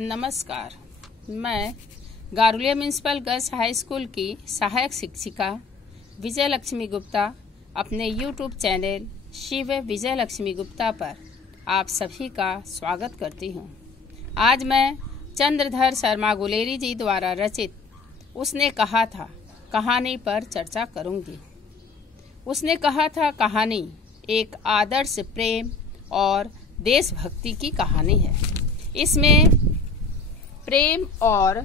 नमस्कार। मैं गारुलिया municipal girls high school की सहायक शिक्षिका विजय लक्ष्मी गुप्ता अपने YouTube चैनल शिव विजय लक्ष्मी गुप्ता पर आप सभी का स्वागत करती हूँ। आज मैं चंद्रधर शर्मा गुलेरी जी द्वारा रचित उसने कहा था कहानी पर चर्चा करूँगी। उसने कहा था कहानी एक आदर्श प्रेम और देशभक्ति की कहानी है। इसमें प्रेम और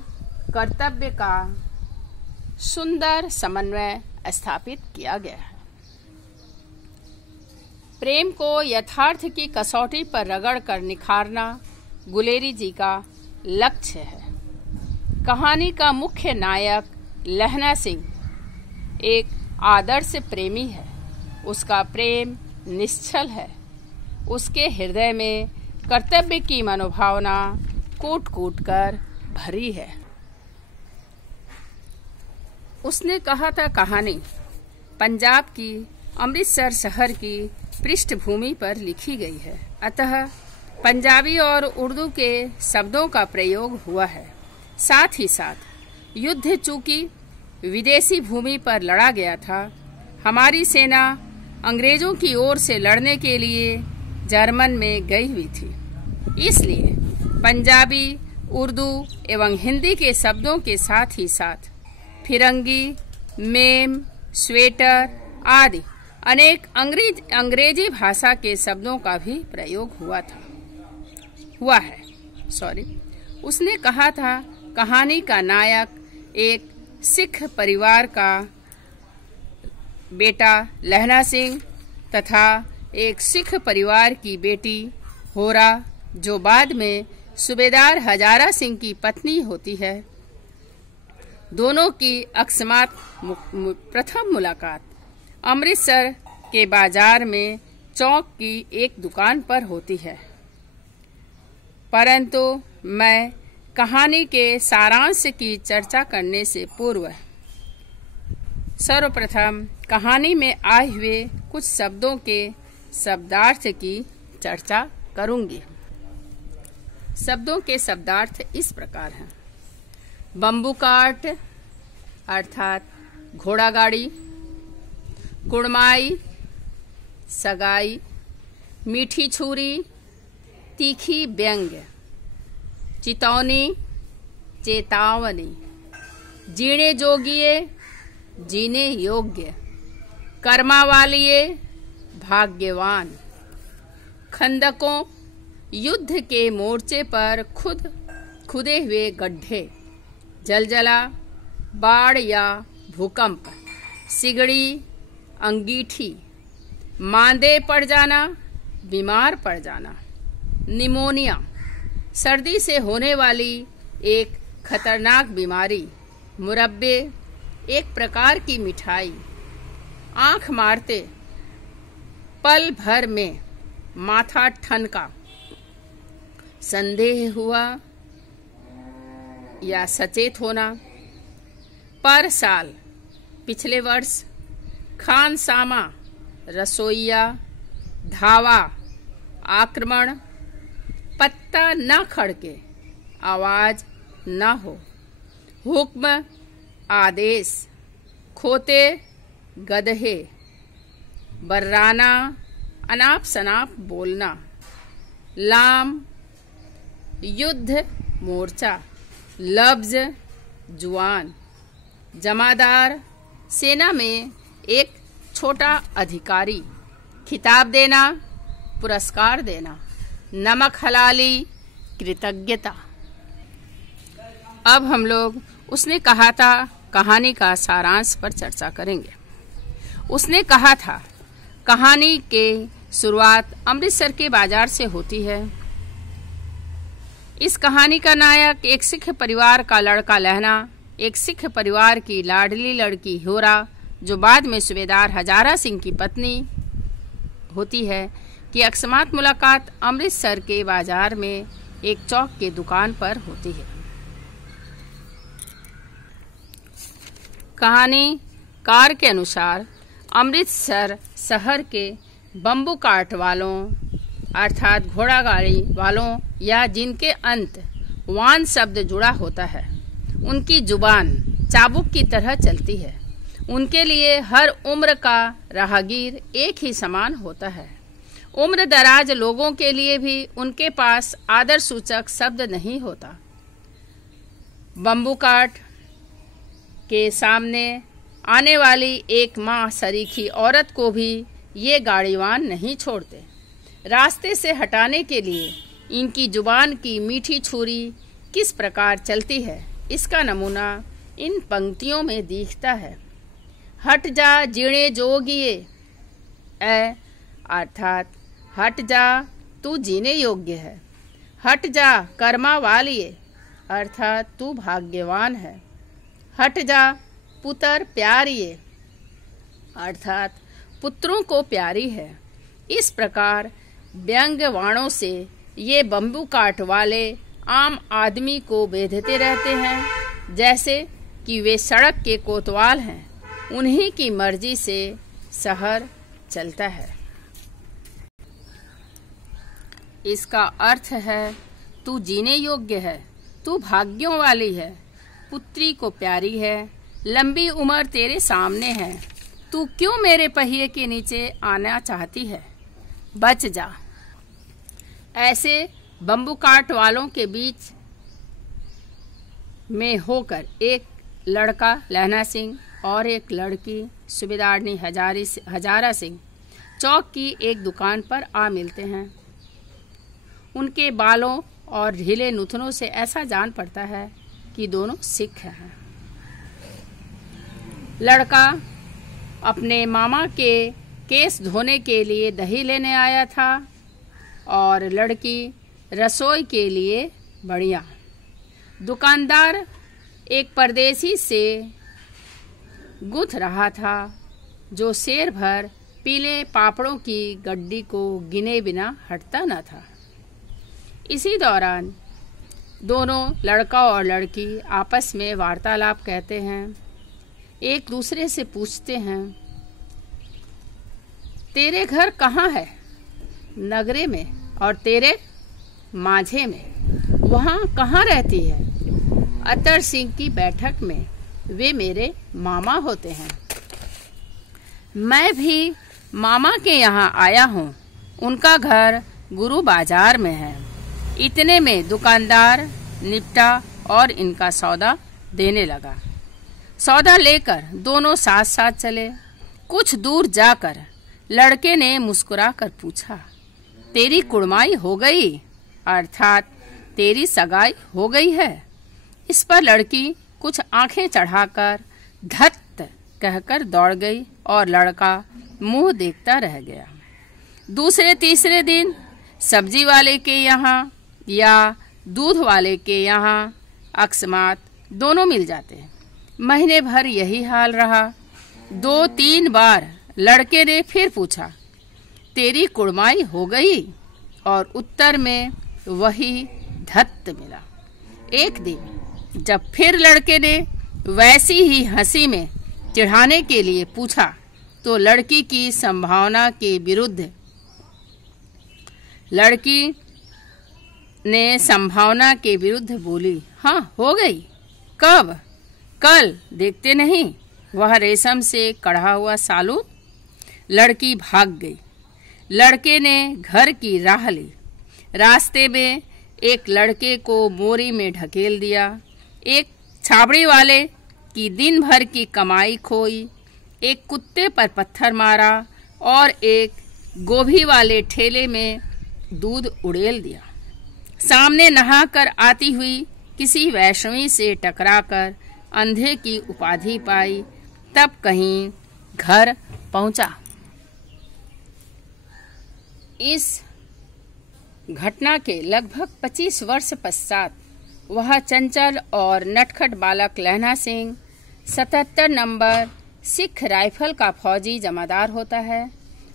कर्तव्य का सुंदर समन्वय स्थापित किया गया है। प्रेम को यथार्थ की कसौटी पर रगड़कर निखारना गुलेरी जी का लक्ष्य है। कहानी का मुख्य नायक लहना सिंह एक आदर्श प्रेमी है। उसका प्रेम निश्चल है। उसके हृदय में कर्तव्य की मनोभावना कूट कूट कर भरी है। उसने कहा था कहानी पंजाब की अमृतसर शहर की पृष्ठभूमि पर लिखी गई है, अतः पंजाबी और उर्दू के शब्दों का प्रयोग हुआ है। साथ ही साथ युद्ध चूंकि विदेशी भूमि पर लड़ा गया था, हमारी सेना अंग्रेजों की ओर से लड़ने के लिए जर्मन में गई हुई थी। इसलिए पंजाबी, उर्दू एवं हिंदी के शब्दों के साथ ही साथ फिरंगी, मेम, स्वेटर आदि अनेक अंग्रेजी भाषा के शब्दों का भी प्रयोग हुआ है। उसने कहा था कहानी का नायक एक सिख परिवार का बेटा लहना सिंह तथा एक सिख परिवार की बेटी होरा, जो बाद में सूबेदार हजारा सिंह की पत्नी होती है। दोनों की अकस्मात प्रथम मुलाकात अमृतसर के बाजार में चौक की एक दुकान पर होती है। परंतु मैं कहानी के सारांश की चर्चा करने से पूर्व सर्वप्रथम कहानी में आए हुए कुछ शब्दों के शब्दार्थ की चर्चा करूंगी। शब्दों के शब्दार्थ इस प्रकार हैं। बम्बू कार्ट अर्थात घोड़ा गाड़ी, कुड़माई सगाई, मीठी छुरी तीखी व्यंग्य, चितौनी चेतावनी, जीने जोगिए जीने योग्य, कर्मा वालिए भाग्यवान, खंदकों युद्ध के मोर्चे पर खुदे हुए गड्ढे, जलजला बाढ़ या भूकंप, सिगड़ी अंगीठी, मांदे पड़ जाना बीमार पड़ जाना, निमोनिया सर्दी से होने वाली एक खतरनाक बीमारी, मुरब्बे एक प्रकार की मिठाई, आंख मारते पल भर में माथा ठनका, संदेह हुआ या सचेत होना, पर साल पिछले वर्ष, खानसामा रसोइया, धावा आक्रमण, पत्ता न खड़के आवाज न हो, हुक्म आदेश, खोते गधे, बर्राना अनाप शनाप बोलना, लाम युद्ध मोर्चा, लफ्ज जुआन, जमादार सेना में एक छोटा अधिकारी, खिताब देना पुरस्कार देना, नमक हलाली कृतज्ञता। अब हम लोग उसने कहा था कहानी का सारांश पर चर्चा करेंगे। उसने कहा था कहानी के शुरुआत अमृतसर के बाजार से होती है। इस कहानी का नायक एक सिख परिवार का लड़का लहना, एक सिख परिवार की लाडली लड़की होरा, जो बाद में सूबेदार हजारा सिंह की पत्नी होती है, की अकस्मात मुलाकात अमृतसर के बाजार में एक चौक के दुकान पर होती है। कहानी कार के अनुसार अमृतसर शहर के बम्बू काट वालों अर्थात घोड़ा गाड़ी वालों या जिनके अंत वान शब्द जुड़ा होता है। उनकी जुबान चाबुक की तरह चलती है। उनके लिए हर उम्र का राहगीर एक ही समान होता है। उम्र दराज लोगों के लिए भी उनके पास आदर सूचक शब्द नहीं होता। बम्बू काट के सामने आने वाली एक माँ सरीखी औरत को भी ये गाड़ीवान नहीं छोड़ते। रास्ते से हटाने के लिए इनकी जुबान की मीठी छुरी किस प्रकार चलती है, इसका नमूना इन पंक्तियों में दिखता है। हट जा जीणे जोगिए, अर्थात हट जा तू जीने योग्य है। हट जा कर्मा वालिए, अर्थात तू भाग्यवान है। हट जा पुत्र प्यारिए, अर्थात पुत्रों को प्यारी है। इस प्रकार व्यंग्यवाणों से ये बम्बू काट वाले आम आदमी को बेधते रहते हैं, जैसे कि वे सड़क के कोतवाल हैं। उन्हीं की मर्जी से शहर चलता है। इसका अर्थ है तू जीने योग्य है, तू भाग्यों वाली है, पुत्री को प्यारी है, लंबी उम्र तेरे सामने है। तू क्यों मेरे पहिए के नीचे आना चाहती है? बच जा। ऐसे बम्बू काट वालों के बीच में होकर एक लड़का लहना सिंह और एक लड़की सूबेदारनी हजारा सिंह चौक की एक दुकान पर आ मिलते हैं। उनके बालों और ढीले नूथनों से ऐसा जान पड़ता है कि दोनों सिख हैं। लड़का अपने मामा के केस धोने के लिए दही लेने आया था और लड़की रसोई के लिए बढ़िया। दुकानदार एक परदेसी से गुथ रहा था जो शेर भर पीले पापड़ों की गड्डी को गिने बिना हटता न था। इसी दौरान दोनों लड़का और लड़की आपस में वार्तालाप कहते हैं। एक दूसरे से पूछते हैं, तेरे घर कहाँ है? नगरे में। और तेरे? माझे में। वहाँ कहाँ रहती है? अतर सिंह की बैठक में। वे मेरे मामा होते हैं। मैं भी मामा के यहाँ आया हूँ। उनका घर गुरु बाजार में है। इतने में दुकानदार निपटा और इनका सौदा देने लगा। सौदा लेकर दोनों साथ साथ चले। कुछ दूर जाकर लड़के ने मुस्कुरा कर पूछा, तेरी कुड़माई हो गई? अर्थात तेरी सगाई हो गई है। इस पर लड़की कुछ आंखें चढ़ाकर धत्त कहकर दौड़ गई और लड़का मुंह देखता रह गया। दूसरे तीसरे दिन सब्जी वाले के यहाँ या दूध वाले के यहाँ अकस्मात दोनों मिल जाते हैं। महीने भर यही हाल रहा। 2-3 बार लड़के ने फिर पूछा, तेरी कुड़माई हो गई? और उत्तर में वही धत्त मिला। एक दिन जब फिर लड़के ने वैसी ही हंसी में चिढ़ाने के लिए पूछा तो लड़की की संभावना के विरुद्ध बोली, हाँ हो गई। कब? कल देखते नहीं वह रेशम से कढ़ा हुआ सालू। लड़की भाग गई। लड़के ने घर की राह ली। रास्ते में एक लड़के को मोरी में ढकेल दिया। एक छाबड़ी वाले की दिन भर की कमाई खोई। एक कुत्ते पर पत्थर मारा और एक गोभी वाले ठेले में दूध उड़ेल दिया। सामने नहाकर आती हुई किसी वैष्णवी से टकराकर अंधे की उपाधि पाई। तब कहीं घर पहुंचा। इस घटना के लगभग 25 वर्ष पश्चात वह चंचल और नटखट बालक लहना सिंह 77 नंबर सिख राइफल का फौजी जमादार होता है।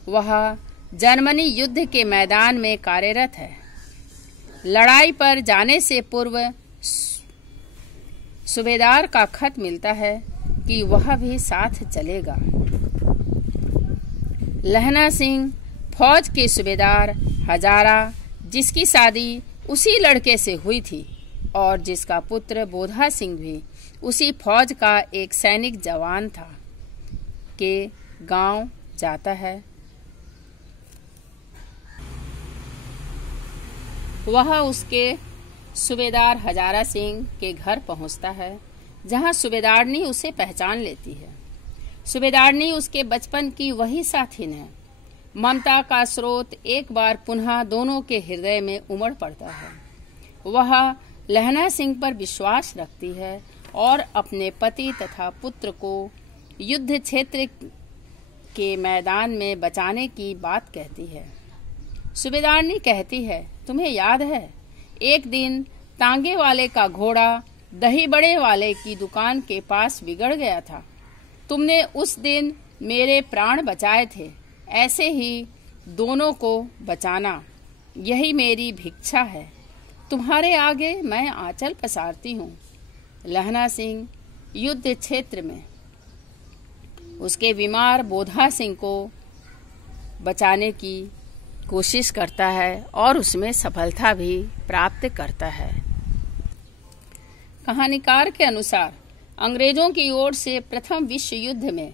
वह जर्मनी युद्ध के मैदान में कार्यरत है। लड़ाई पर जाने से पूर्व सूबेदार का खत मिलता है कि वह भी साथ चलेगा। लहना सिंह फौज के सूबेदार हजारा, जिसकी शादी उसी लड़के से हुई थी, और जिसका पुत्र बोधा सिंह भी उसी फौज का एक सैनिक जवान था, के गांव जाता है। वह उसके सूबेदार हजारा सिंह के घर पहुंचता है, जहां सूबेदारनी उसे पहचान लेती है। सूबेदारनी उसके बचपन की वही साथिन है। ममता का स्रोत एक बार पुनः दोनों के हृदय में उमड़ पड़ता है। वह लहना सिंह पर विश्वास रखती है और अपने पति तथा पुत्र को युद्ध क्षेत्र के मैदान में बचाने की बात कहती है। सूबेदारनी कहती है, तुम्हें याद है, एक दिन तांगे वाले का घोड़ा दही बड़े वाले की दुकान के पास बिगड़ गया था। तुमने उस दिन मेरे प्राण बचाए थे। ऐसे ही दोनों को बचाना, यही मेरी भिक्षा है। तुम्हारे आगे मैं आंचल पसारती हूँ। लहना सिंह युद्ध क्षेत्र में उसके बीमार बोधा सिंह को बचाने की कोशिश करता है और उसमें सफलता भी प्राप्त करता है। कहानीकार के अनुसार अंग्रेजों की ओर से प्रथम विश्व युद्ध में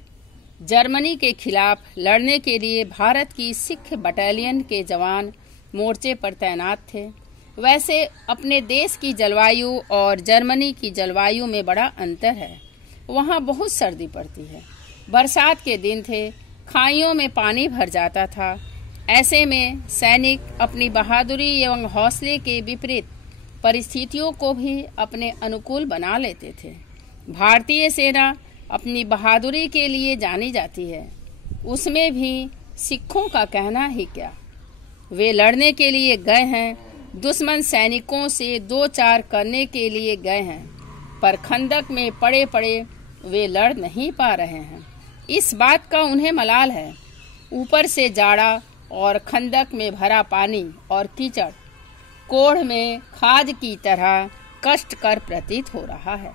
जर्मनी के खिलाफ लड़ने के लिए भारत की सिख बटालियन के जवान मोर्चे पर तैनात थे। वैसे अपने देश की जलवायु और जर्मनी की जलवायु में बड़ा अंतर है। वहाँ बहुत सर्दी पड़ती है। बरसात के दिन थे, खाइयों में पानी भर जाता था। ऐसे में सैनिक अपनी बहादुरी एवं हौसले के विपरीत परिस्थितियों को भी अपने अनुकूल बना लेते थे। भारतीय सेना अपनी बहादुरी के लिए जानी जाती है। उसमें भी सिखों का कहना ही क्या। वे लड़ने के लिए गए हैं, दुश्मन सैनिकों से दो चार करने के लिए गए हैं, पर खंदक में पड़े पड़े वे लड़ नहीं पा रहे हैं। इस बात का उन्हें मलाल है। ऊपर से जाड़ा और खंदक में भरा पानी और कीचड़ कोढ़ में खाद की तरह कष्टकर प्रतीत हो रहा है।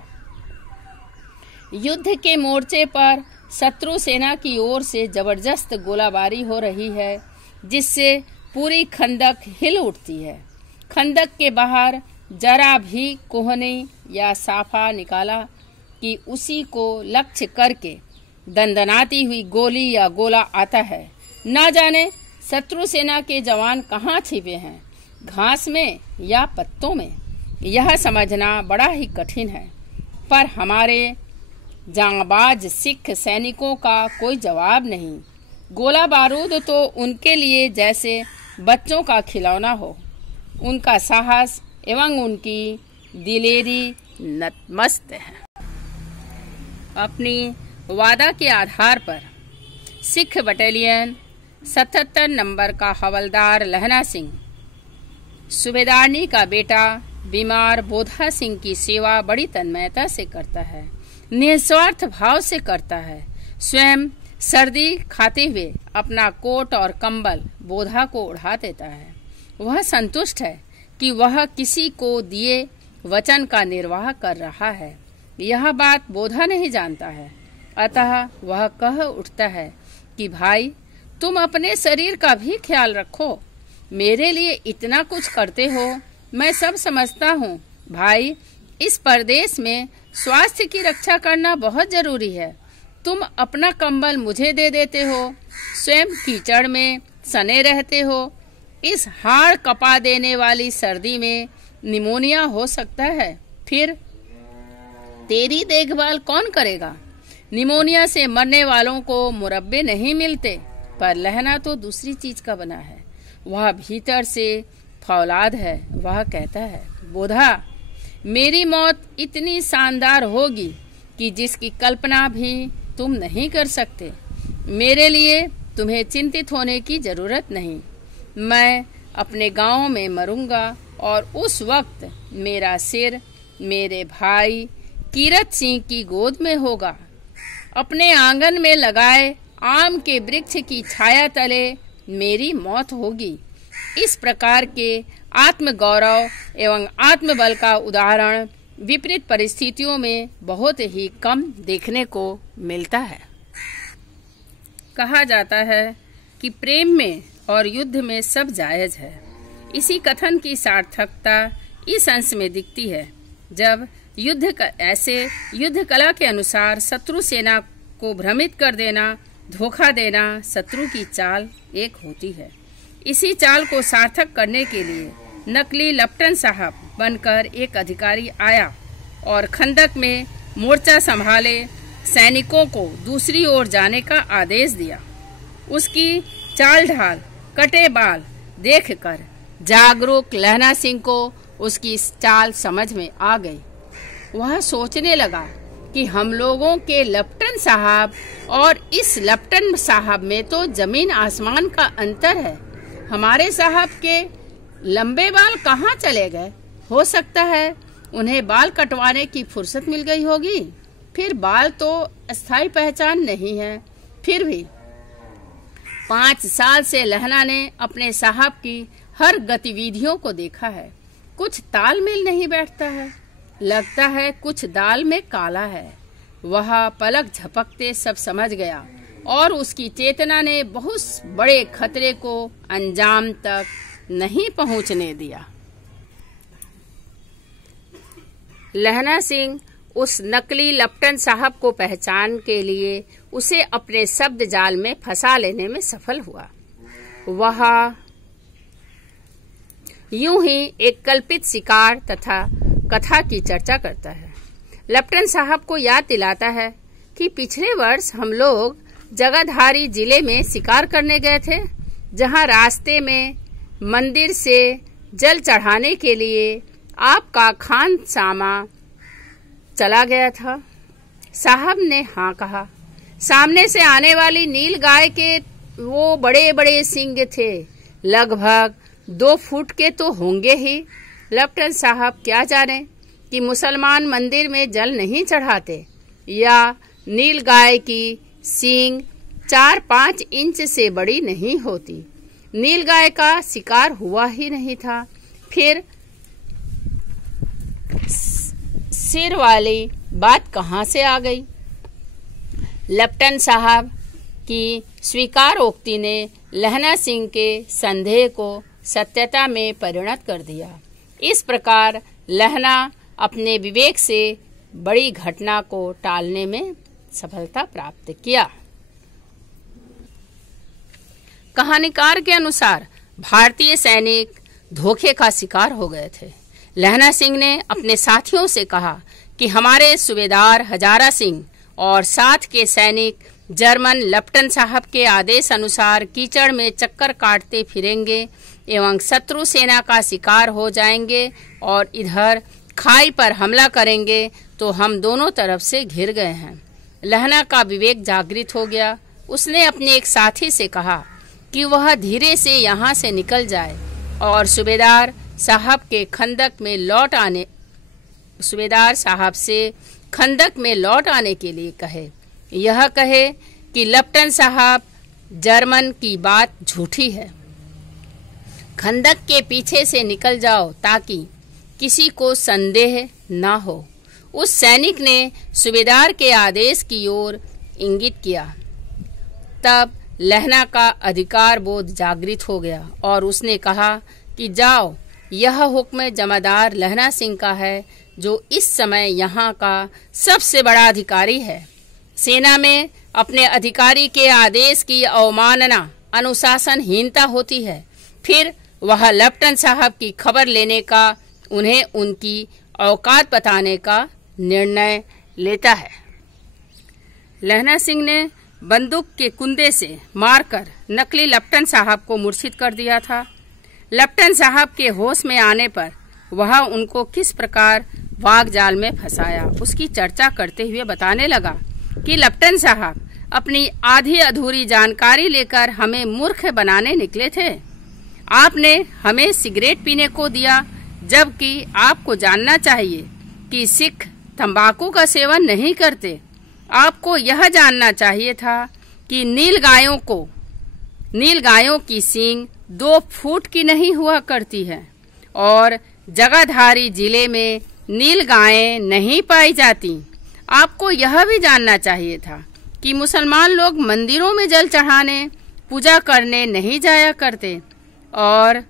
युद्ध के मोर्चे पर शत्रु सेना की ओर से जबरदस्त गोलाबारी हो रही है, जिससे पूरी खंदक हिल उठती है। खंदक के बाहर जरा भी कोहनी या साफा निकाला कि उसी को लक्ष्य करके दंदनाती हुई गोली या गोला आता है। न जाने शत्रु सेना के जवान कहाँ छिपे हैं, घास में या पत्तों में। यह समझना बड़ा ही कठिन है, पर हमारे जांबाज सिख सैनिकों का कोई जवाब नहीं। गोला बारूद तो उनके लिए जैसे बच्चों का खिलौना हो। उनका साहस एवं उनकी दिलेरी नतमस्त है। अपनी वादा के आधार पर सिख बटालियन 77 नंबर का हवलदार लहना सिंह सूबेदारनी का बेटा बीमार बोधा सिंह की सेवा बड़ी तन्मयता से करता है, निस्वार्थ भाव से करता है। स्वयं सर्दी खाते हुए अपना कोट और कंबल बोधा को उड़ा देता है। वह संतुष्ट है कि वह किसी को दिए वचन का निर्वाह कर रहा है। यह बात बोधा नहीं जानता है। अतः वह कह उठता है कि भाई, तुम अपने शरीर का भी ख्याल रखो। मेरे लिए इतना कुछ करते हो, मैं सब समझता हूँ। भाई, इस परदेश में स्वास्थ्य की रक्षा करना बहुत जरूरी है। तुम अपना कंबल मुझे दे देते हो, स्वयं कीचड़ में सने रहते हो। इस हाड़ कपा देने वाली सर्दी में निमोनिया हो सकता है, फिर तेरी देखभाल कौन करेगा? निमोनिया से मरने वालों को मुरब्बे नहीं मिलते, पर लहना तो दूसरी चीज का बना है। वह भीतर से फौलाद है। वह कहता है, बोधा, मेरी मौत इतनी शानदार होगी कि जिसकी कल्पना भी तुम नहीं कर सकते। मेरे लिए तुम्हें चिंतित होने की जरूरत नहीं। मैं अपने गांव में मरूंगा और उस वक्त मेरा सिर मेरे भाई कीरत सिंह की गोद में होगा। अपने आंगन में लगाए आम के वृक्ष की छाया तले मेरी मौत होगी। इस प्रकार के आत्मगौरव एवं आत्मबल का उदाहरण विपरीत परिस्थितियों में बहुत ही कम देखने को मिलता है। कहा जाता है कि प्रेम में और युद्ध में सब जायज है। इसी कथन की सार्थकता इस अंश में दिखती है, जब ऐसे युद्ध कला के अनुसार शत्रु सेना को भ्रमित कर देना, धोखा देना शत्रु की चाल एक होती है। इसी चाल को सार्थक करने के लिए नकली लेफ्टिनेंट साहब बनकर एक अधिकारी आया और खंदक में मोर्चा संभाले सैनिकों को दूसरी ओर जाने का आदेश दिया। उसकी चाल ढाल, कटे बाल देखकर जागरूक लहना सिंह को उसकी चाल समझ में आ गई। वह सोचने लगा कि हम लोगों के लेफ्टिनेंट साहब और इस लेफ्टिनेंट साहब में तो जमीन आसमान का अंतर है। हमारे साहब के लंबे बाल कहाँ चले गए? हो सकता है उन्हें बाल कटवाने की फुर्सत मिल गई होगी। फिर बाल तो अस्थायी पहचान नहीं है। फिर भी 5 साल से लहना ने अपने साहब की हर गतिविधियों को देखा है। कुछ तालमेल नहीं बैठता है। लगता है कुछ दाल में काला है। वह पलक झपकते सब समझ गया और उसकी चेतना ने बहुत बड़े खतरे को अंजाम तक नहीं पहुंचने दिया। लहना सिंह उस नकली लेफ्टिनेंट साहब को पहचान के लिए उसे अपने शब्द जाल में फंसा लेने में सफल हुआ। वह यूं ही एक कल्पित शिकार तथा कथा की चर्चा करता है। लेफ्टिनेंट साहब को याद दिलाता है कि पिछले वर्ष हम लोग जगाधारी जिले में शिकार करने गए थे, जहां रास्ते में मंदिर से जल चढ़ाने के लिए आपका खानसामा चला गया था। साहब ने हाँ कहा। सामने से आने वाली नील गाय के वो बड़े बड़े सींग थे, लगभग 2 फुट के तो होंगे ही। लेफ्टिनेंट साहब क्या जाने कि मुसलमान मंदिर में जल नहीं चढ़ाते या नील गाय की सींग 4-5 इंच से बड़ी नहीं होती। नील गाय का शिकार हुआ ही नहीं था। फिर सिर वाली बात कहाँ से आ गई? लेफ्टिनेंट साहब की स्वीकारोक्ति ने लहना सिंह के संदेह को सत्यता में परिणत कर दिया। इस प्रकार लहना अपने विवेक से बड़ी घटना को टालने में सफलता प्राप्त किया। कहानीकार के अनुसार भारतीय सैनिक धोखे का शिकार हो गए थे। लहना सिंह ने अपने साथियों से कहा कि हमारे सूबेदार हजारा सिंह और साथ के सैनिक जर्मन लेफ्टिनेंट साहब के आदेश अनुसार कीचड़ में चक्कर काटते फिरेंगे एवं शत्रु सेना का शिकार हो जाएंगे और इधर खाई पर हमला करेंगे तो हम दोनों तरफ से घिर गए हैं। लहना का विवेक जागृत हो गया। उसने अपने एक साथी से कहा कि वह धीरे से यहाँ से निकल जाए और सूबेदार साहब से खंदक में लौट आने के लिए कहे। यह कहे कि लेफ्टिनेंट साहब जर्मन की बात झूठी है। खंदक के पीछे से निकल जाओ ताकि किसी को संदेह न हो। उस सैनिक ने सूबेदार के आदेश की ओर इंगित किया। तब लहना का अधिकार बोध जागृत हो गया और उसने कहा कि जाओ, यह हुक्म जमादार लहना सिंह का है, जो इस समय यहाँ का सबसे बड़ा अधिकारी है। सेना में अपने अधिकारी के आदेश की अवमानना अनुशासनहीनता होती है। फिर वह लेफ्टिनेंट साहब की खबर लेने का, उन्हें उनकी औकात बताने का निर्णय लेता है। लहना सिंह ने बंदूक के कुंदे से मारकर नकली लेफ्टिनेंट साहब को मूर्छित कर दिया था। लेफ्टिनेंट साहब के होश में आने पर वह उनको किस प्रकार वाग जाल में फंसाया उसकी चर्चा करते हुए बताने लगा कि लेफ्टिनेंट साहब अपनी आधी अधूरी जानकारी लेकर हमें मूर्ख बनाने निकले थे। आपने हमें सिगरेट पीने को दिया, जबकि आपको जानना चाहिए कि सिख तंबाकू का सेवन नहीं करते। आपको यह जानना चाहिए था कि नील गायों की सींग 2 फुट की नहीं हुआ करती है और जगाधारी जिले में नील गायें नहीं पाई जाती। आपको यह भी जानना चाहिए था कि मुसलमान लोग मंदिरों में जल चढ़ाने, पूजा करने नहीं जाया करते और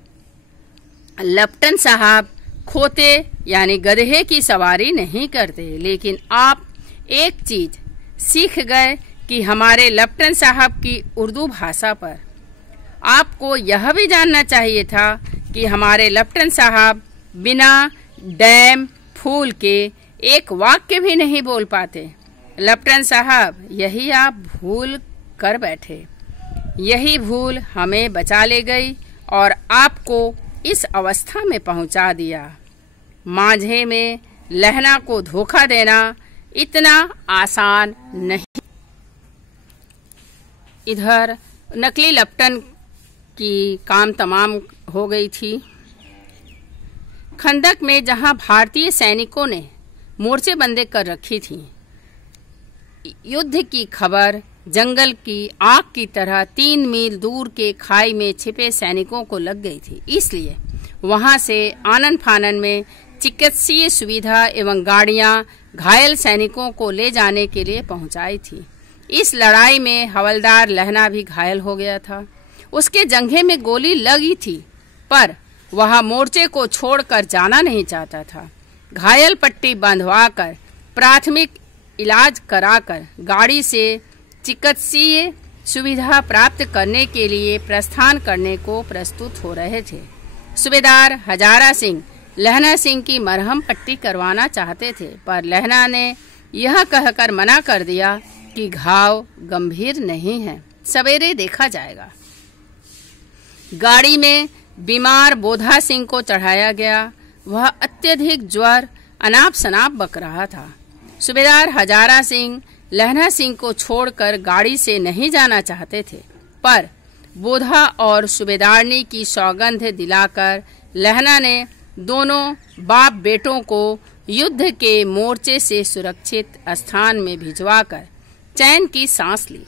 लेफ्टिनेंट साहब खोते यानी गधे की सवारी नहीं करते, लेकिन आप एक चीज सीख गए कि हमारे लेफ्टिनेंट साहब की उर्दू भाषा पर। आपको यह भी जानना चाहिए था कि हमारे लेफ्टिनेंट साहब बिना डैम फूल के एक वाक्य भी नहीं बोल पाते। लेफ्टिनेंट साहब, यही आप भूल कर बैठे। यही भूल हमें बचा ले गई और आपको इस अवस्था में पहुंचा दिया। मांझे में लहना को धोखा देना इतना आसान नहीं। इधर नकली लेफ्टिनेंट की काम तमाम हो गई थी। खंदक में जहां भारतीय सैनिकों ने मोर्चे बंदी कर रखी थी, युद्ध की खबर जंगल की आग की तरह 3 मील दूर के खाई में छिपे सैनिकों को लग गई थी। इसलिए वहां से आनन फानन में चिकित्सीय सुविधा एवं गाड़ियां घायल सैनिकों को ले जाने के लिए पहुंचाई थी। इस लड़ाई में हवलदार लहना भी घायल हो गया था। उसके जंघे में गोली लगी थी, पर वह मोर्चे को छोड़कर जाना नहीं चाहता था। घायल पट्टी बांधवाकर प्राथमिक इलाज कराकर गाड़ी से चिकित्सीय सुविधा प्राप्त करने के लिए प्रस्थान करने को प्रस्तुत हो रहे थे। सूबेदार हजारा सिंह लहना सिंह की मरहम पट्टी करवाना चाहते थे, पर लहना ने यह कहकर मना कर दिया कि घाव गंभीर नहीं है, सवेरे देखा जाएगा। गाड़ी में बीमार बोधा सिंह को चढ़ाया गया। वह अत्यधिक ज्वर अनाप शनाप बक रहा था। सूबेदार हजारा सिंह लहना सिंह को छोड़कर गाड़ी से नहीं जाना चाहते थे, पर बोधा और सूबेदारनी की सौगंध दिलाकर लहना ने दोनों बाप बेटों को युद्ध के मोर्चे से सुरक्षित स्थान में भिजवाकर चैन की सांस ली,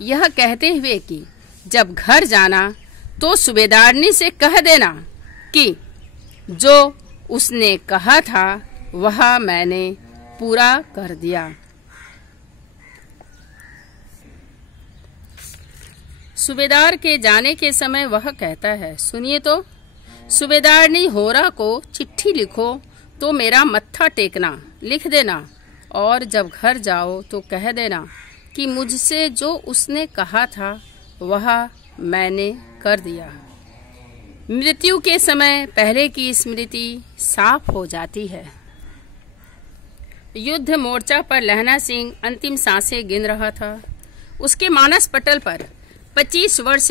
यह कहते हुए कि जब घर जाना तो सूबेदारनी से कह देना कि जो उसने कहा था वह मैंने पूरा कर दिया। सूबेदार के जाने के समय वह कहता है, सुनिए तो, सूबेदारनी होरा को चिट्ठी लिखो तो मेरा मत्था टेकना लिख देना, और जब घर जाओ तो कह देना कि मुझसे जो उसने कहा था वह मैंने कर दिया। मृत्यु के समय पहले की स्मृति साफ हो जाती है। युद्ध मोर्चा पर लहना सिंह अंतिम सांसें गिन रहा था। उसके मानस पटल पर 25 वर्ष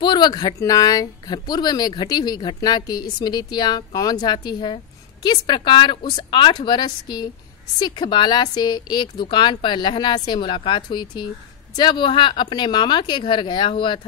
पूर्व में घटी हुई घटना की स्मृतियां कौन जाती है। किस प्रकार उस 8 वर्ष की सिख बाला से एक दुकान पर लहना से मुलाकात हुई थी, जब वह अपने मामा के घर गया हुआ था।